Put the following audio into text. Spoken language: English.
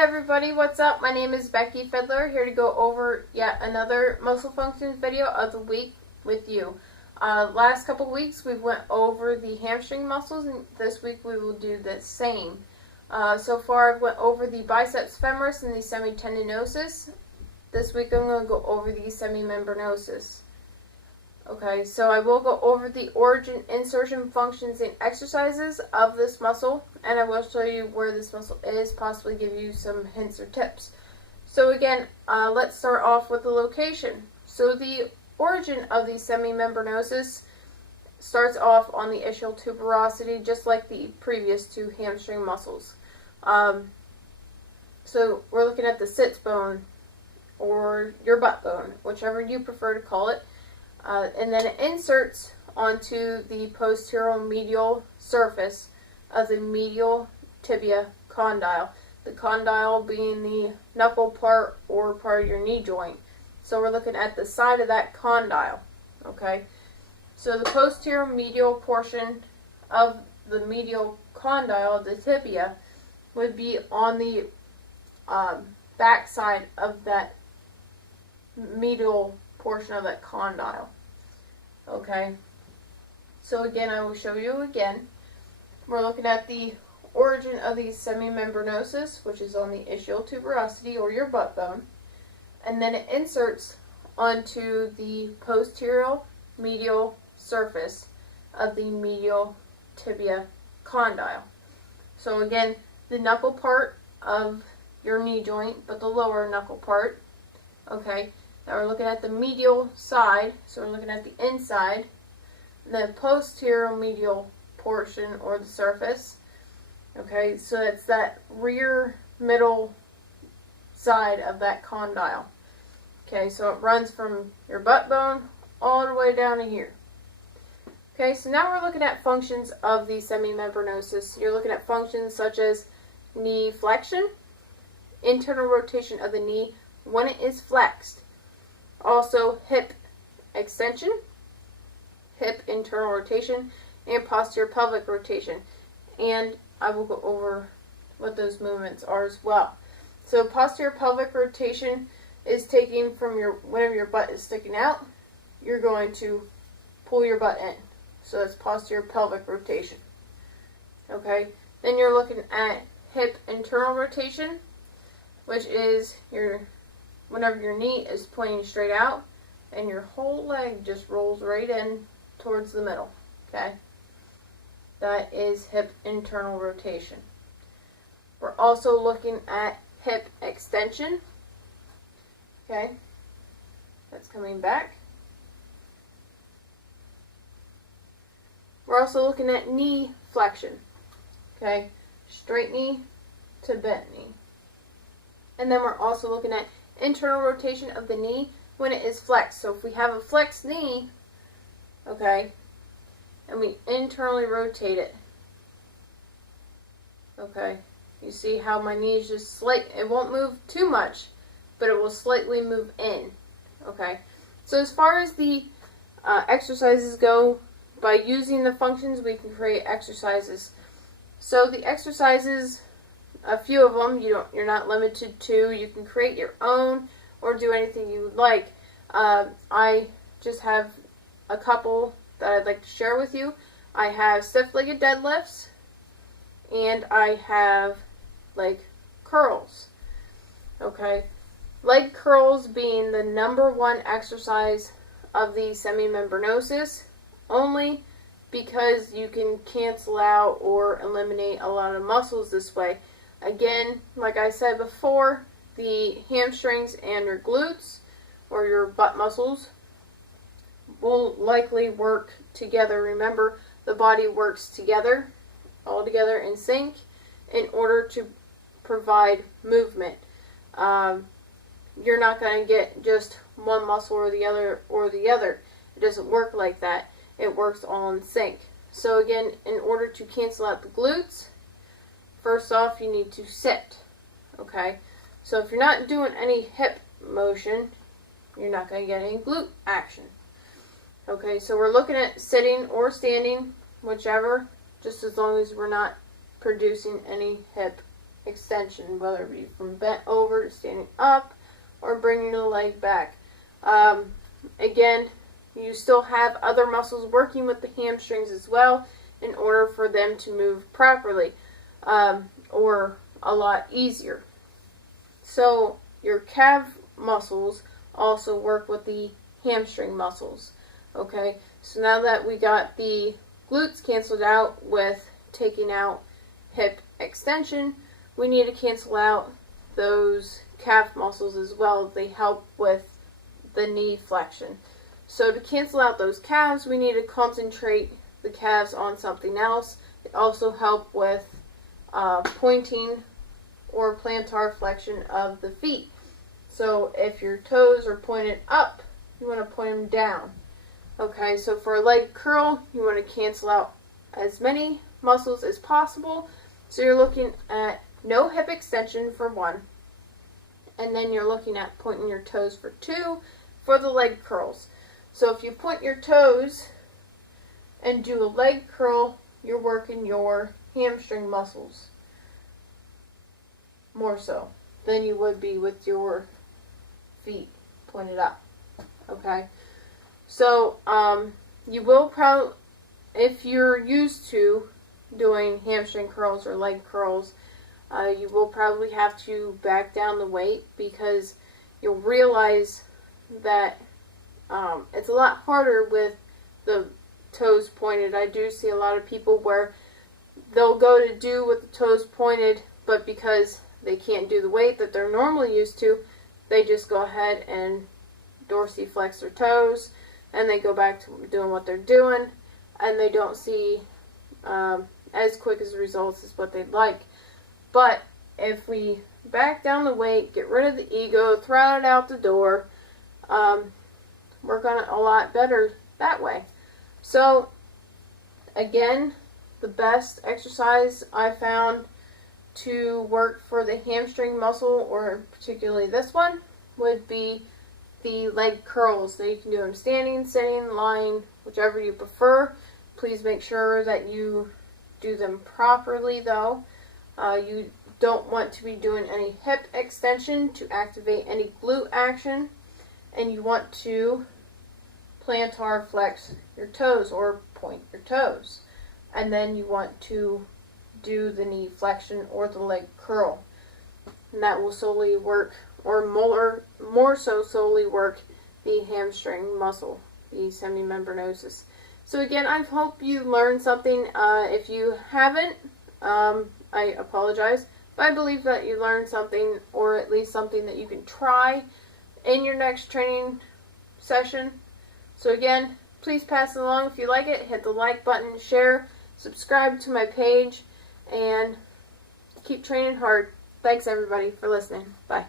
Hey everybody, what's up? My name is Becky Fiddler, here to go over yet another muscle functions video of the week with you. Last couple of weeks we went over the hamstring muscles, and this week we will do the same. So far I've went over the biceps femoris and the semitendinosus. This week I'm going to go over the semimembranosus. Okay, so I will go over the origin, insertion, functions, and exercises of this muscle, and I will show you where this muscle is, possibly give you some hints or tips. So again, let's start off with the location. So the origin of the semimembranosus starts off on the ischial tuberosity, just like the previous two hamstring muscles. So we're looking at the sits bone, or your butt bone, whichever you prefer to call it. And then it inserts onto the posterior medial surface of the medial tibia condyle. The condyle being the knuckle part or part of your knee joint. So we're looking at the side of that condyle. Okay. So the posterior medial portion of the medial condyle, the tibia, would be on the back side of that medial portion of that condyle. Okay, so again, I will show you again. We're looking at the origin of the semimembranosus, which is on the ischial tuberosity or your butt bone, and then it inserts onto the posterior medial surface of the medial tibia condyle. So again, the knuckle part of your knee joint, but the lower knuckle part. Okay. Now we're looking at the medial side, so we're looking at the inside, the posterior medial portion or the surface. Okay, so it's that rear middle side of that condyle. Okay, so it runs from your butt bone all the way down to here. Okay, so now we're looking at functions of the semimembranosus. You're looking at functions such as knee flexion, internal rotation of the knee when it is flexed. Also, hip extension, hip internal rotation, and posterior pelvic rotation. And I will go over what those movements are as well. So posterior pelvic rotation is taking from whenever your butt is sticking out, you're going to pull your butt in. So that's posterior pelvic rotation. Okay, then you're looking at hip internal rotation, which is whenever your knee is pointing straight out and your whole leg just rolls right in towards the middle. Okay, that is hip internal rotation. We're also looking at hip extension. Okay, that's coming back. We're also looking at knee flexion. Okay, straight knee to bent knee. And then we're also looking at internal rotation of the knee when it is flexed. So if we have a flexed knee, okay, and we internally rotate it, okay, you see how my knee is just it won't move too much, but it will slightly move in. Okay, so as far as the exercises go, by using the functions we can create exercises. So the exercises, a few of them, you're not limited to. You can create your own or do anything you would like. I just have a couple that I'd like to share with you. I have stiff-legged deadlifts, and I have leg curls. Okay, leg curls being the #1 exercise of the semimembranosus, only because you can cancel out or eliminate a lot of muscles this way. Again, like I said before, the hamstrings and your glutes or your butt muscles will likely work together. Remember, the body works together, all together in sync, in order to provide movement. You're not going to get just one muscle or the other. It doesn't work like that. It works all in sync. So again, in order to cancel out the glutes, first off, you need to sit. Okay, so if you're not doing any hip motion, you're not going to get any glute action. Okay, so we're looking at sitting or standing, whichever, just as long as we're not producing any hip extension, whether it be from bent over to standing up or bringing the leg back. Again, you still have other muscles working with the hamstrings as well in order for them to move properly, or a lot easier. So your calf muscles also work with the hamstring muscles. Okay, so now that we got the glutes canceled out with taking out hip extension, we need to cancel out those calf muscles as well. They help with the knee flexion. So to cancel out those calves, we need to concentrate the calves on something else. They also help with pointing or plantar flexion of the feet. So if your toes are pointed up, you want to point them down. Okay, so for a leg curl, you want to cancel out as many muscles as possible. So you're looking at no hip extension for 1, and then you're looking at pointing your toes for 2 for the leg curls. So if you point your toes and do a leg curl, you're working your hamstring muscles more so than you would be with your feet pointed up. Okay, so you will probably, if you're used to doing hamstring curls or leg curls, you will probably have to back down the weight, because you'll realize that it's a lot harder with the toes pointed. I do see a lot of people where they'll go to do with the toes pointed, but because they can't do the weight that they're normally used to, they just go ahead and dorsiflex their toes, and they go back to doing what they're doing, and they don't see as quick as results as what they'd like. But if we back down the weight, get rid of the ego, throw it out the door, work on it a lot better that way. So again, the best exercise I found to work for the hamstring muscle, or particularly this one, would be the leg curls. So you can do them standing, sitting, lying, whichever you prefer. Please make sure that you do them properly though. You don't want to be doing any hip extension to activate any glute action, and you want to plantar flex your toes or point your toes, and then you want to do the knee flexion or the leg curl, and that will solely work, or more so solely work, the hamstring muscle, the semimembranosus. So again, I hope you learned something. If you haven't, I apologize, but I believe that you learned something, or at least something that you can try in your next training session. So again, please pass it along if you like it. Hit the like button, share, subscribe to my page, and keep training hard. Thanks everybody for listening. Bye.